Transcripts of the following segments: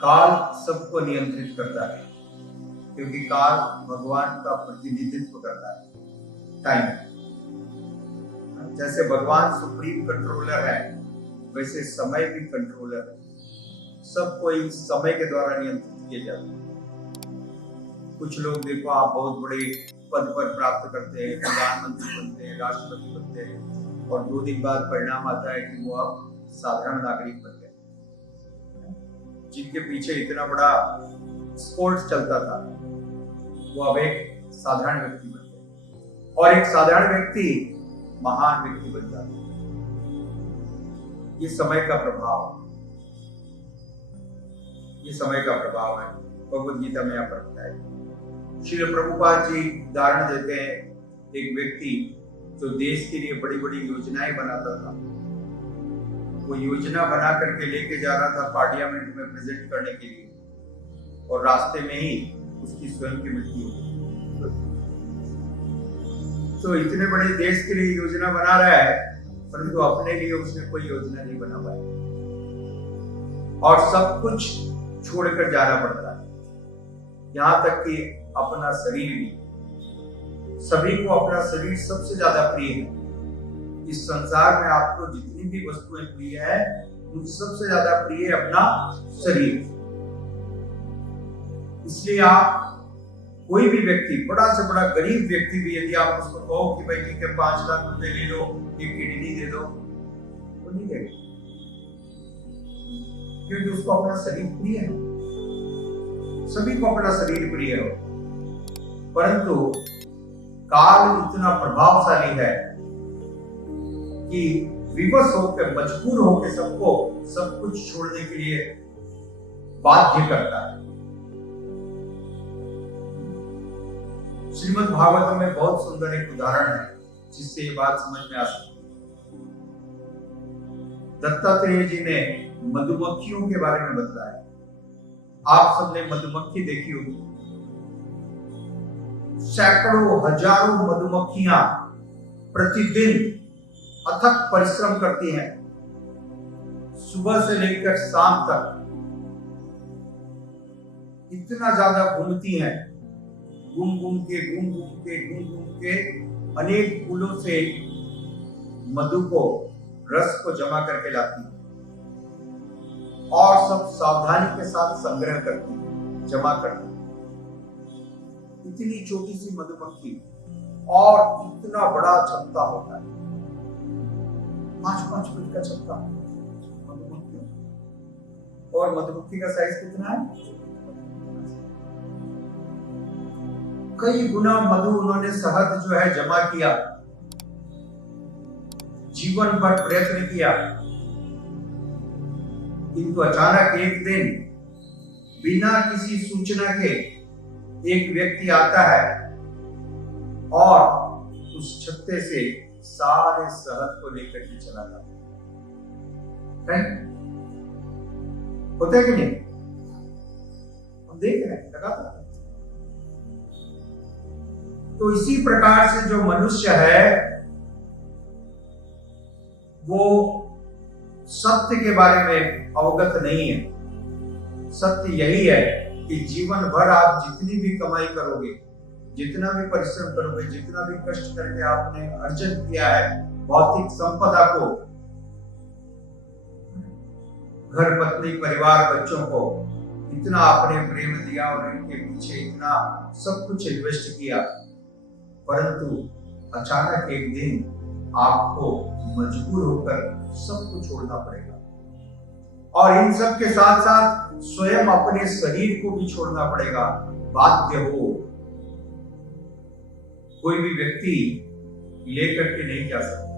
काल सबको नियंत्रित करता है, क्योंकि काल भगवान का प्रतिनिधित्व करता है। टाइम, जैसे भगवान सुप्रीम कंट्रोलर है, वैसे समय भी कंट्रोलर है। सबको इस समय के द्वारा नियंत्रित किया जाता है। कुछ लोग देखो, आप बहुत बड़े पद पर प्राप्त करते हैं, प्रधानमंत्री बनते हैं, राष्ट्रपति बनते हैं, और 2 दिन बाद परिणाम आता है कि वो अब साधारण नागरिक बन गए। जिनके पीछे इतना बड़ा स्पोर्ट्स चलता था, वो अब एक साधारण व्यक्ति बन गए, और एक साधारण व्यक्ति महान व्यक्ति बन जाता है। ये समय का प्रभाव, ये समय का प्रभाव है। भगवद गीता में यहाँ पर बताया। श्री प्रभुपाद जी उदाहरण देते हैं, एक व्यक्ति जो देश के लिए बड़ी बड़ी योजनाएं बनाता था, वो योजना बना करके लेके जा रहा था पार्लियामेंट में प्रेजेंट करने के लिए, और रास्ते में ही उसकी स्वयं की मृत्यु हो गई। तो इतने बड़े देश के लिए योजना बना रहा है, परंतु अपने लिए उसने कोई योजना नहीं बना पाया, और सब कुछ छोड़कर जाना पड़ता है। यहां तक कि अपना शरीर भी, सभी को अपना शरीर सबसे ज्यादा प्रिय है। इस संसार में आपको जितनी भी वस्तुएं प्रिय है, उन सबसे ज्यादा प्रिय है अपना शरीर। इसलिए आप कोई भी व्यक्ति, बड़ा से बड़ा गरीब व्यक्ति भी, यदि आप उसको कहो कि भाई ठीक है 5 लाख रुपए ले लो, एक किडनी दे दो, वो नहीं देगा, क्योंकि उसको अपना शरीर प्रिय है। सभी को अपना शरीर प्रिय हो, परंतु काल इतना प्रभावशाली है कि विवश होकर, मजबूर होकर सबको सब कुछ छोड़ने के लिए बाध्य करता है। श्रीमद् भागवतम में बहुत सुंदर एक उदाहरण है, जिससे ये बात समझ में आ सकती है। दत्तात्रेय जी ने मधुमक्खियों के बारे में बताया। आप सबने मधुमक्खी देखी होगी। सैकड़ों हजारों मधुमक्खियां प्रतिदिन अथक परिश्रम करती हैं, सुबह से लेकर शाम तक। इतना ज्यादा घूमती हैं, घूम घूम के अनेक फूलों से मधु को, रस को जमा करके लाती हैं, और सब सावधानी के साथ संग्रह करती हैं, जमा करती हैं। इतनी छोटी सी मधुमक्खी, और इतना बड़ा छत्ता होता है, 5-5 फीट का छत्ता मधुमक्खी। और मधुमक्खी का साइज कितना है? कई गुना मधु उन्होंने शहद जो है जमा किया, जीवन भर प्रयत्न किया, किंतु अचानक एक दिन बिना किसी सूचना के एक व्यक्ति आता है और उस छत्ते से सारे शहद को लेकर के चला जाता है। होता है कि नहीं? हम देख रहे हैं लगातार। तो इसी प्रकार से जो मनुष्य है, वो सत्य के बारे में अवगत नहीं है। सत्य यही है कि जीवन भर आप जितनी भी कमाई करोगे, जितना भी परिश्रम करोगे, जितना भी कष्ट करके आपने अर्जन किया है भौतिक संपदा को, घर, पत्नी, परिवार, बच्चों को, इतना आपने प्रेम दिया और इनके पीछे इतना सब कुछ इन्वेस्ट किया, परंतु अचानक एक दिन आपको मजबूर होकर सबको छोड़ना पड़ेगा, और इन सब के साथ साथ स्वयं अपने शरीर को भी छोड़ना पड़ेगा, बाध्य हो। कोई भी व्यक्ति लेकर के नहीं जा सकता।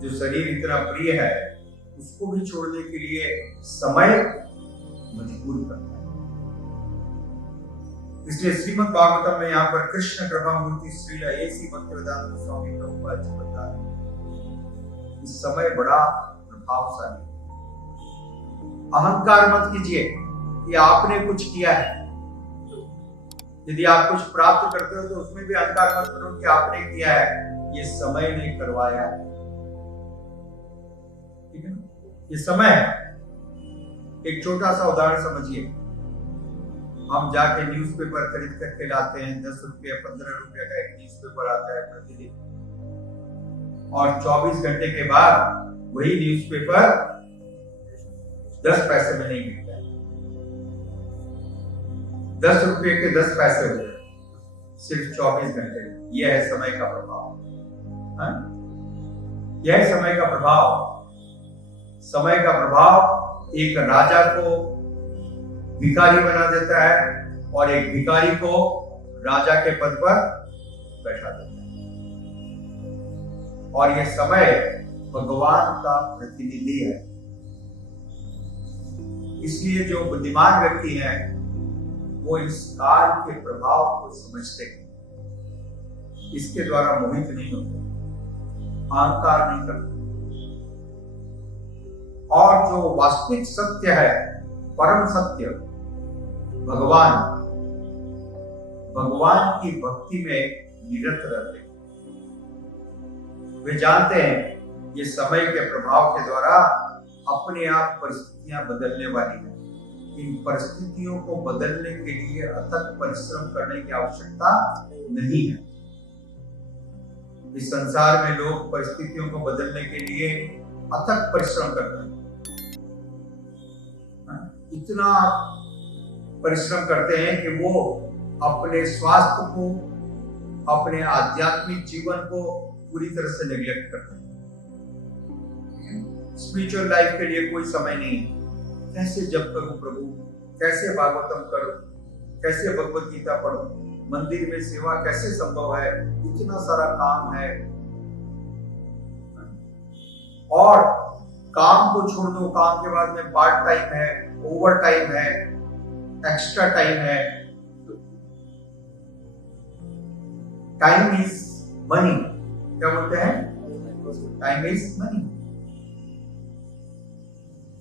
जो शरीर इतना प्रिय है, उसको भी छोड़ने के लिए समय मजबूर करता है। इसलिए श्रीमद् भागवतम में यहाँ पर कृष्ण कृपा मूर्ति श्रील ऐसी भक्तिवेदांत स्वामी प्रभुपाद जी बता रहे हैं, इस समय बड़ा प्रभावशाली। अहंकार मत कीजिए कि आपने कुछ किया है। यदि आप कुछ प्राप्त करते हो तो उसमें भी अहंकार मत करो कि आपने किया है, ये समय ने करवाया है। ठीक है ना? ये समय है, एक छोटा सा उदाहरण समझिए। हम जाके न्यूज़पेपर खरीद करके लाते हैं, 10 रुपये 15 रुपये का एक न्यूज़पेपर आता है प्रतिदिन, और 24 घंटे के बाद वही न्यूज़पेपर 10 पैसे में नहीं मिलता है। 10 रुपये के 10 पैसे हो गए सिर्फ 24 घंटे में। यह है समय का प्रभाव। यह है समय का प्रभाव। समय का प्रभाव एक राजा को भिखारी बना देता है और एक भिखारी को राजा के पद पर बैठा देता है। और यह समय भगवान का प्रतिनिधि है। इसलिए जो बुद्धिमान व्यक्ति हैं वो इस काल के प्रभाव को समझते हैं, इसके द्वारा मोहित नहीं होते, अहंकार नहीं करते, और जो वास्तविक सत्य है, परम सत्य, भगवान की भक्ति में निरत रहते हैं। वे जानते हैं ये समय के प्रभाव के द्वारा अपने आप परिस्थितियां बदलने वाली हैं। इन परिस्थितियों को बदलने के लिए अथक परिश्रम करने की आवश्यकता नहीं है। इस संसार में लोग परिस्थितियों को बदलने के लिए अथक परिश्रम करते हैं। इतना परिश्रम करते हैं कि वो अपने स्वास्थ्य को, अपने आध्यात्मिक जीवन को पूरी तरह से नेग्लेक्ट करते हैं। स्पिरिचुअल लाइफ के लिए कोई समय नहीं। कैसे जप करूं प्रभु, कैसे भागवतम करूं, कैसे भगवत गीता पढ़ूं, मंदिर में सेवा कैसे संभव है, इतना सारा काम है। और काम को छोड़ दो, काम के बाद में पार्ट टाइम है, ओवर टाइम है, एक्स्ट्रा टाइम है। Time is money. क्या बोलते हैं? Time is money.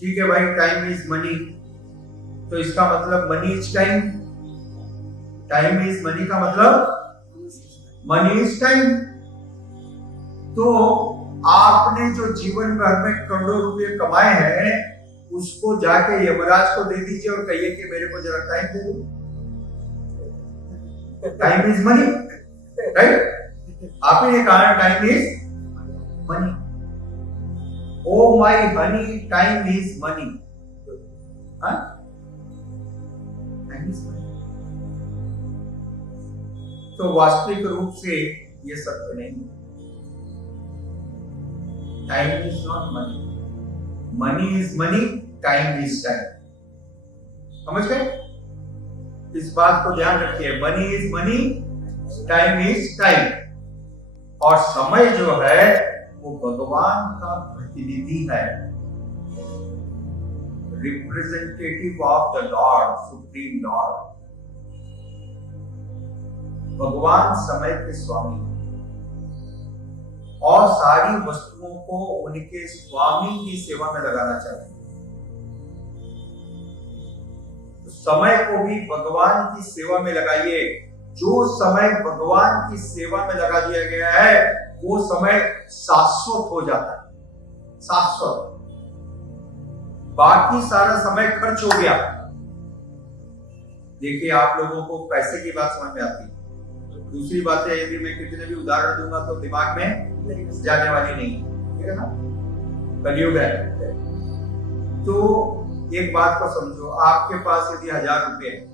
ठीक है भाई, टाइम इज मनी, तो इसका मतलब money is time. Time is money का मतलब मनी इज टाइम। तो आपने जो जीवन भर में करोड़ों रुपए कमाए हैं, उसको जाके यमराज को दे दीजिए और कहिए कि मेरे को जरा टाइम दे दो। Time is money, right? आपने कहा time is money. Oh my Honey, time is money. Time is money. तो वास्तविक रूप से ये सत्य नहीं। Time is not money, money is money, time is time. समझ गए? इस बात को ध्यान रखिए, money is money, time is time. और समय जो है वो भगवान का प्रतिनिधि है, representative of the Lord, supreme Lord. भगवान समय के स्वामी और सारी वस्तुओं को उनके स्वामी की सेवा में लगाना चाहते हैं। तो समय को भी भगवान की सेवा में लगाइए। जो समय भगवान की सेवा में लगा दिया गया है वो समय शाश्वत हो जाता है, शाश्वत। बाकी सारा समय खर्च हो गया। देखिए, आप लोगों को पैसे की बात समझ में आती है। दूसरी बात है, यदि मैं कितने भी उदाहरण दूंगा तो दिमाग में जाने वाली नहीं, ठीक है ना? कलयुग है। तो एक बात को समझो, आपके पास यदि 1000 रुपए है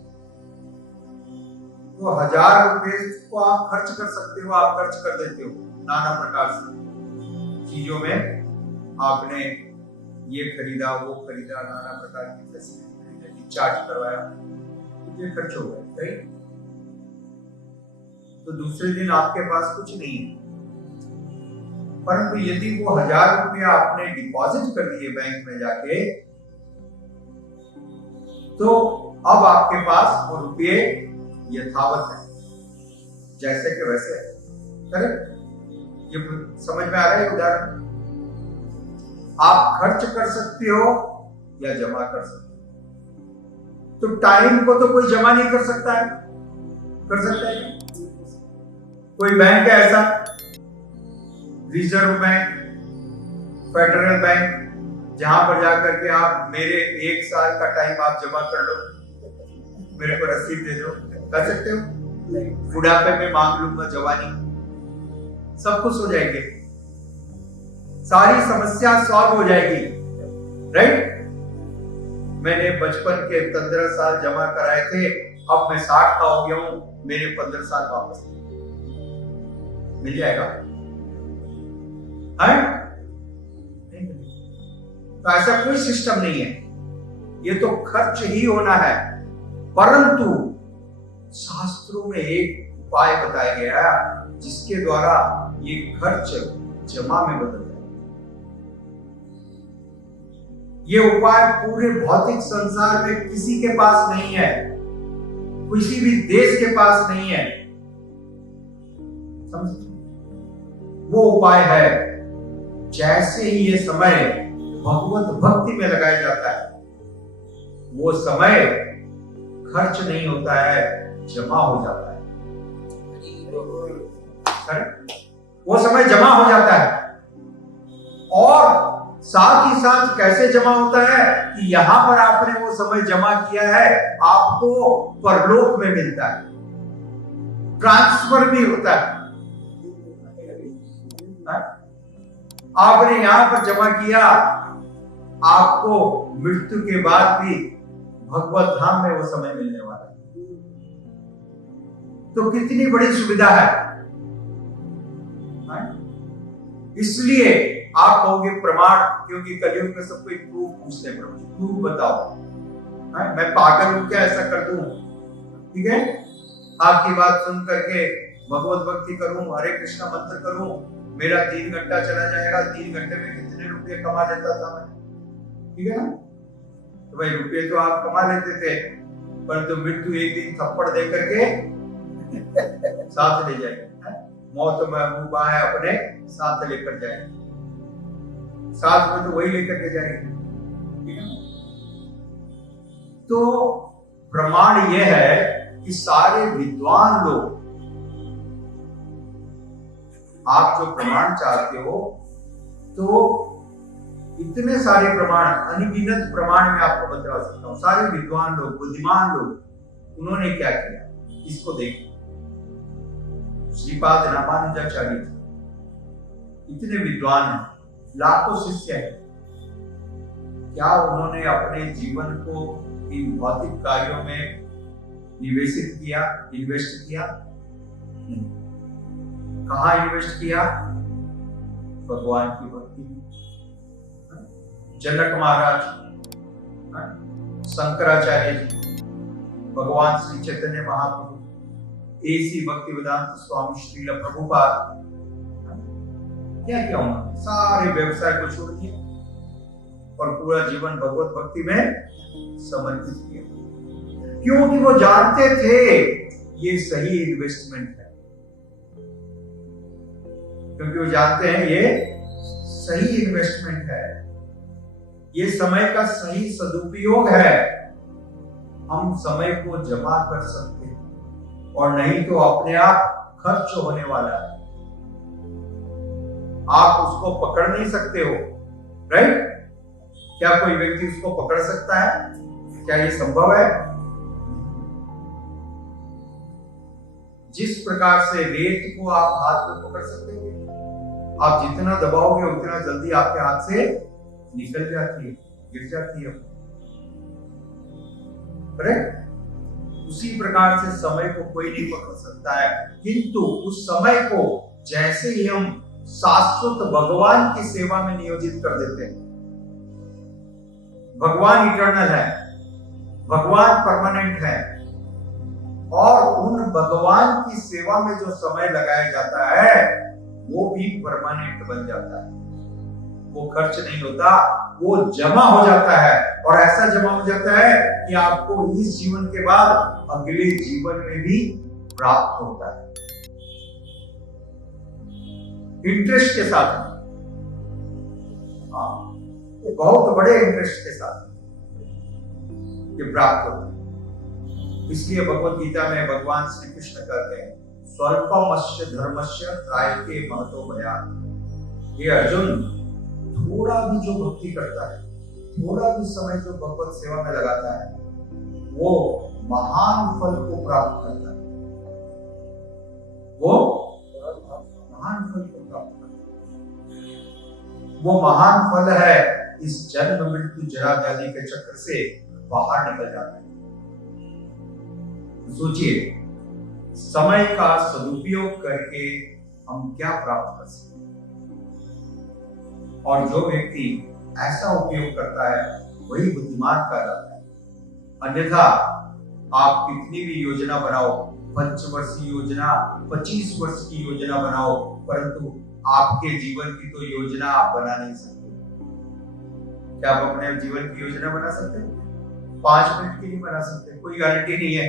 तो 1000 रुपए को आप खर्च कर सकते हो, आप खर्च कर देते हो नाना प्रकार से चीजों में। आपने ये खरीदा, वो खरीदा, नाना प्रकार की फैसिलिटी खरीदी, रिचार्ज करवाया, ये खर्च हो गए, राइट? तो दूसरे दिन आपके पास कुछ नहीं है। परंतु यदि वो 1000 रुपया आपने डिपॉजिट कर दिए बैंक में जाके, तो अब आपके पास वो रुपये यथावत है, जैसे कि वैसे है। करेक्ट? ये समझ में आ रहा है उदाहरण? आप खर्च कर सकते हो या जमा कर सकते हो। तो टाइम को तो कोई जमा नहीं कर सकता है, कर सकता है? कोई बैंक है ऐसा, रिजर्व बैंक, फेडरल बैंक, जहां पर जाकर के आप मेरे 1 साल का टाइम आप जमा कर लो, मेरे को रसीद दे दो, कर सकते हो? बुढ़ापे में मांग लूंगा जवानी, सब कुछ हो जाएंगे, सारी समस्या सॉल्व हो जाएगी, राइट? मैंने बचपन के 15 साल जमा कराए थे, अब मैं 60 का हो गया हूं, मेरे 15 साल वापस मिल जाएगा? है? तो ऐसा कोई सिस्टम नहीं है, ये तो खर्च ही होना है। परंतु शास्त्रों में एक उपाय बताया गया जिसके द्वारा ये खर्च जमा में बदल जाए। ये उपाय पूरे भौतिक संसार में किसी के पास नहीं है, किसी भी देश के पास नहीं है। समझ? वो उपाय है, जैसे ही ये समय भगवत भक्ति में लगाया जाता है, वो समय खर्च नहीं होता है, जमा हो जाता है। वो समय जमा हो जाता है। और साथ ही साथ कैसे जमा होता है कि यहां पर आपने वो समय जमा किया है, आपको परलोक में मिलता है, ट्रांसफर भी होता है। आपने यहां पर जमा किया, आपको मृत्यु के बाद भी भगवत धाम में वो समय मिलने वाला है। तो कितनी बड़ी सुविधा है। इसलिए आप कहोगे प्रमाण, क्योंकि कलयुग में सब कोई प्रूफ पूछते हैं, प्रूफ बताओ, मैं पागल हूं क्या ऐसा कर दूं? ठीक है, आपकी बात सुन करके भगवत भक्ति करूं, हरे कृष्णा मंत्र करूं, मेरा 3 घंटा चला जाएगा, 3 घंटे में कितने रुपए कमा लेता था मैं, ठीक है ना? तो भाई रुपए तो आप कमा लेते थे, परंतु मृत्यु एक दिन थप्पड़ दे करके साथ ले जाएगी, मौत महबूबा है अपने साथ लेकर जाएगी, साथ में तो वही लेकर के जाएगी, ठीक है? तो प्रमाण यह है कि सारे विद्वान लोग, आप जो प्रमाण चाहते हो, तो इतने सारे प्रमाण, अनगिनत प्रमाण मैं आपको बता सकता हूं। सारे विद्वान लोग, बुद्धिमान लोग, उन्होंने क्या किया, इसको देखिए। श्रीपाद रामानुजाचार्य इतने विद्वान हैं, लाखों शिष्य हैं, क्या उन्होंने अपने जीवन को इन भौतिक कार्यों में निवेशित किया, इन्वेस्ट किया? नहीं। कहां इन्वेस्ट किया? भगवान की भक्ति में। जनक महाराज, शंकराचार्य जी, भगवान श्री चैतन्य महाप्रभु, ऐसी भक्ति वेदांत स्वामी श्रील प्रभुपाद, क्या किया उन्होंने? सारे व्यवसाय को छोड़ दिया और पूरा जीवन भगवत भक्ति में समर्पित किया, क्योंकि वो जानते थे ये सही इन्वेस्टमेंट है, क्योंकि वो जानते हैं ये सही इन्वेस्टमेंट है, ये समय का सही सदुपयोग है। हम समय को जमा कर सकते हैं और नहीं तो अपने आप खर्च होने वाला है, आप उसको पकड़ नहीं सकते हो, राइट? क्या कोई व्यक्ति उसको पकड़ सकता है? क्या ये संभव है? जिस प्रकार से रेत को आप हाथ में पकड़ सकते हो, आप जितना दबाओगे उतना जल्दी आपके हाथ से निकल जाती है, गिर जाती है, करेक्ट? उसी प्रकार से समय को कोई नहीं पकड़ सकता है, किंतु उस समय को जैसे ही हम शाश्वत भगवान की सेवा में नियोजित कर देते हैं, भगवान इटर्नल है, भगवान परमानेंट है, और उन भगवान की सेवा में जो समय लगाया जाता है वो भी परमानेंट बन जाता है, वो खर्च नहीं होता, वो जमा हो जाता है, और ऐसा जमा हो जाता है कि आपको इस जीवन के बाद अगले जीवन में भी प्राप्त होता है, इंटरेस्ट के साथ। हाँ, बहुत बड़े इंटरेस्ट के साथ ये प्राप्त होता है। इसलिए भगवत गीता में भगवान श्री कृष्ण कहते हैं, स्वल्पमस्य धर्मस्य त्रायते महतो भयात्। ये अर्जुन, थोड़ा भी जो भक्ति करता है, थोड़ा भी समय जो भगवत सेवा में लगाता है वो महान फल को प्राप्त करता है, वो महान फल को प्राप्त करता है। वो महान फल है इस जन्म मृत्यु जरा व्याधि के चक्र से बाहर निकल जाता है। सोचिए, समय का सदुपयोग करके हम क्या प्राप्त कर सकते हैं, और जो व्यक्ति ऐसा उपयोग करता है वही बुद्धिमान कहलाता है। अन्यथा आप कितनी भी योजना बनाओ, 5 वर्षीय योजना, 25 वर्ष की योजना बनाओ, परंतु आपके जीवन की तो योजना आप बना नहीं सकते। क्या आप अपने जीवन की योजना बना सकते हैं? 5 मिनट की नहीं बना सकते, कोई गारंटी नहीं है,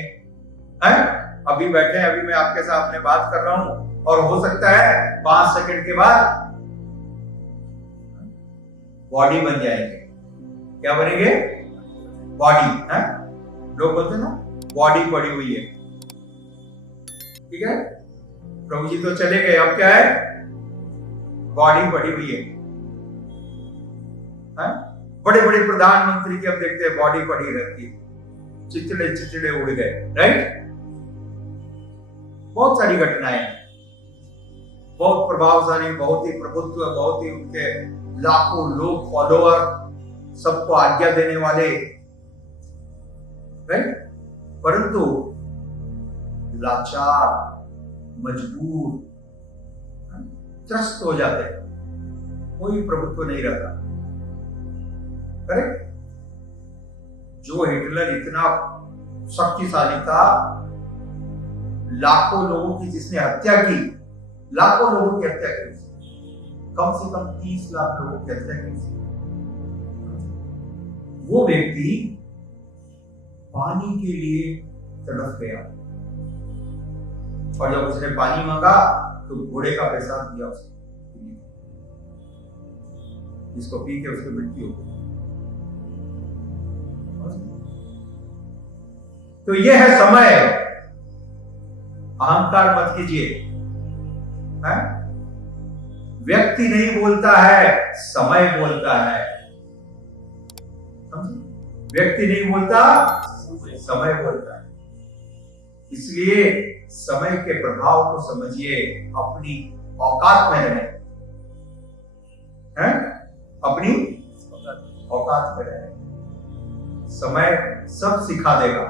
अभी बैठे हैं, अभी मैं आपके साथ में बात कर रहा हूं और हो सकता है 5 सेकंड के बाद बॉडी बन जाएंगे। क्या बनेंगे? बॉडी। लोग बोलते हैं ना, बॉडी पड़ी हुई है, ठीक है, प्रभु जी तो चले गए, अब क्या है? बॉडी पड़ी हुई है। बड़े बड़े प्रधानमंत्री की अब देखते हैं बॉडी पड़ी रहती है, चिचड़े चिचड़े उड़ गए, राइट। बहुत सारी घटनाएं, बहुत प्रभावशाली, बहुत ही प्रभुत्व, बहुत ही उनके लाखों लोग फॉलोअर, सबको आज्ञा देने वाले, राइट, परंतु लाचार, मजबूर, त्रस्त हो जाते हैं, कोई प्रभुत्व नहीं रहता। करेक्ट। जो हिटलर इतना शक्तिशाली था, लाखों लोगों की जिसने हत्या की, लाखों लोगों की हत्या की, कम से कम 30 लाख लोगों की हत्या की, वो व्यक्ति पानी के लिए तड़प गया, और जब उसने पानी मांगा तो घोड़े का पेशाब दिया उसको, जिसको पी के उसकी मृत्यु हो। तो यह है समय। अहंकार मत कीजिए। व्यक्ति नहीं बोलता है, समय बोलता है। व्यक्ति नहीं बोलता, समय बोलता है। इसलिए समय के प्रभाव को समझिए, अपनी औकात में रहें, अपनी औकात में रहें। समय सब सिखा देगा।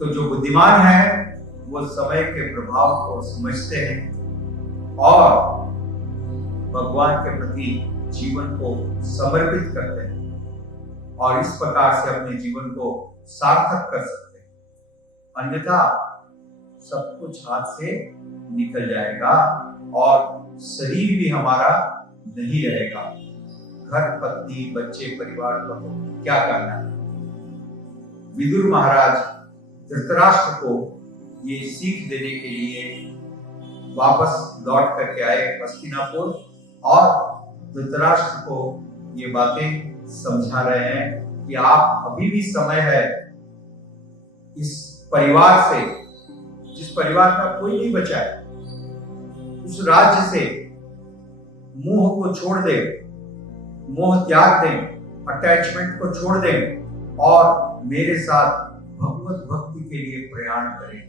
तो जो बुद्धिमान है वो समय के प्रभाव को समझते हैं और भगवान के प्रति जीवन को समर्पित करते हैं, और इस प्रकार से अपने जीवन को सार्थक कर सकते हैं। अन्यथा सब कुछ हाथ से निकल जाएगा और शरीर भी हमारा नहीं रहेगा। घर, पत्नी, बच्चे, परिवार को क्या करना है? विदुर महाराज धृतराष्ट्र को ये सीख देने के लिए वापस लौट करके आए हस्तिनापुर, और धृतराष्ट्र को ये बातें समझा रहे हैं कि आप अभी भी समय है इस परिवार से, जिस परिवार का कोई नहीं बचा है, उस राज्य से मोह को छोड़ दे, मोह त्याग दें, अटैचमेंट को छोड़ दें और मेरे साथ भगवत भक्ति के लिए प्रयाण करें।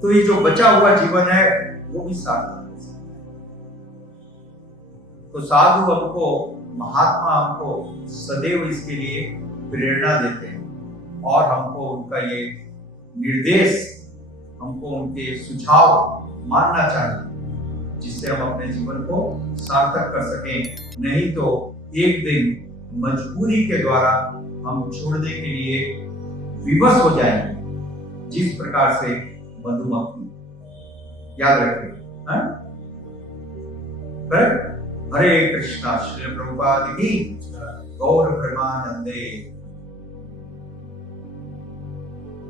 तो ये जो बचा हुआ जीवन है वो भी सार्थक हो सकता है। तो साधु हमको, महात्मा हमको सदैव इसके लिए प्रेरणा देते हैं, और हमको उनका ये निर्देश, हमको उनके सुझाव मानना चाहिए, जिससे हम अपने जीवन को सार्थक कर सकें। नहीं तो एक दिन मजबूरी के द्वारा हम छोड़ने के लिए विवश हो जाएंगे, जिस प्रकार से मधुमक्खी। याद रखें। हरे कृष्णा। श्री प्रभुपाद की गौर प्रेमानंदे।